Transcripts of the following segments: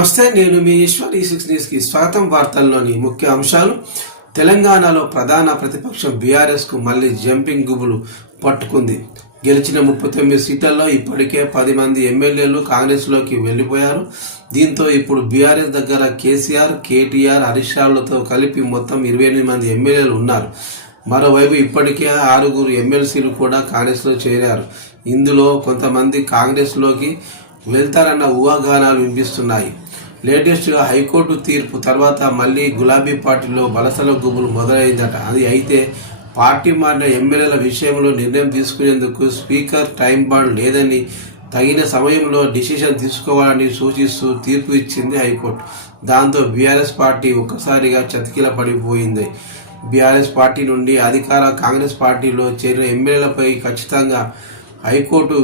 నమస్తే, నేను మీ ఈశ్వర్. ఈ6 న్యూస్కి స్వాగతం. వార్తల్లోని ముఖ్య అంశాలు. తెలంగాణలో ప్రధాన ప్రతిపక్షం బీఆర్ఎస్కు మళ్లీ జంపింగ్ గుబులు పట్టుకుంది. గెలిచిన 39 సీట్లలో ఇప్పటికే 10 మంది ఎమ్మెల్యేలు కాంగ్రెస్లోకి వెళ్లిపోయారు. దీంతో ఇప్పుడు బీఆర్ఎస్ దగ్గర కేసీఆర్, కేటీఆర్, హరీష్ రావులతో కలిపి మొత్తం 28 మంది ఎమ్మెల్యేలు ఉన్నారు. మరోవైపు ఇప్పటికే 6 ఎమ్మెల్సీలు కూడా కాంగ్రెస్లో చేరారు. ఇందులో కొంతమంది కాంగ్రెస్లోకి వెళ్తారన్న ఊహాగానాలు వినిపిస్తున్నాయి. లేటెస్ట్గా హైకోర్టు తీర్పు తర్వాత మళ్ళీ గులాబీ పార్టీలో బలసల గుబులు మొదలైందట. అది అయితే పార్టీ మారిన ఎమ్మెల్యేల విషయంలో నిర్ణయం తీసుకునేందుకు స్పీకర్ టైం బాండ్ లేదని, తగిన సమయంలో డిసిషన్ తీసుకోవాలని సూచిస్తూ తీర్పు ఇచ్చింది హైకోర్టు. దాంతో బీఆర్ఎస్ పార్టీ ఒక్కసారిగా చతికిల పడిపోయింది. బీఆర్ఎస్ పార్టీ నుండి అధికార కాంగ్రెస్ పార్టీలో చేరిన ఎమ్మెల్యేలపై ఖచ్చితంగా హైకోర్టు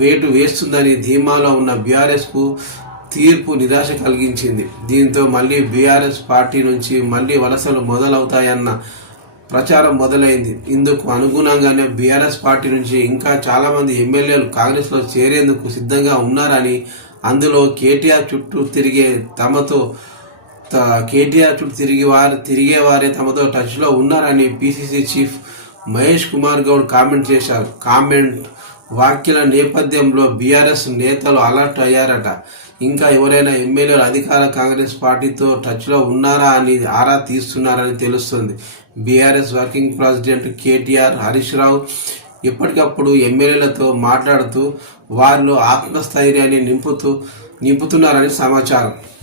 వేటు వేస్తుందని ధీమాలో ఉన్న బీఆర్ఎస్కు తీర్పు నిరాశ కలిగించింది. దీంతో మళ్ళీ బీఆర్ఎస్ పార్టీ నుంచి మళ్ళీ వలసలు మొదలవుతాయన్న ప్రచారం మొదలైంది. ఇందుకు అనుగుణంగానే బీఆర్ఎస్ పార్టీ నుంచి ఇంకా చాలామంది ఎమ్మెల్యేలు కాంగ్రెస్లో చేరేందుకు సిద్ధంగా ఉన్నారని, అందులో కేటీఆర్ చుట్టూ తిరిగేవారే తమతో టచ్లో ఉన్నారని PCC chief Mahesh Kumar Goud comment చేశారు. వ్యాఖ్యల నేపథ్యంలో బీఆర్ఎస్ నేతలు అలర్ట్ అయ్యారట. ఇంకా ఎవరైనా ఎమ్మెల్యేలు అధికార కాంగ్రెస్ పార్టీతో టచ్లో ఉన్నారా అని ఆరా తీస్తున్నారని తెలుస్తుంది. BRS working president KTR, Harish Rao ఎప్పటికప్పుడు ఎమ్మెల్యేలతో మాట్లాడుతూ వారిలో ఆత్మస్థైర్యాన్ని నింపుతున్నారని సమాచారం.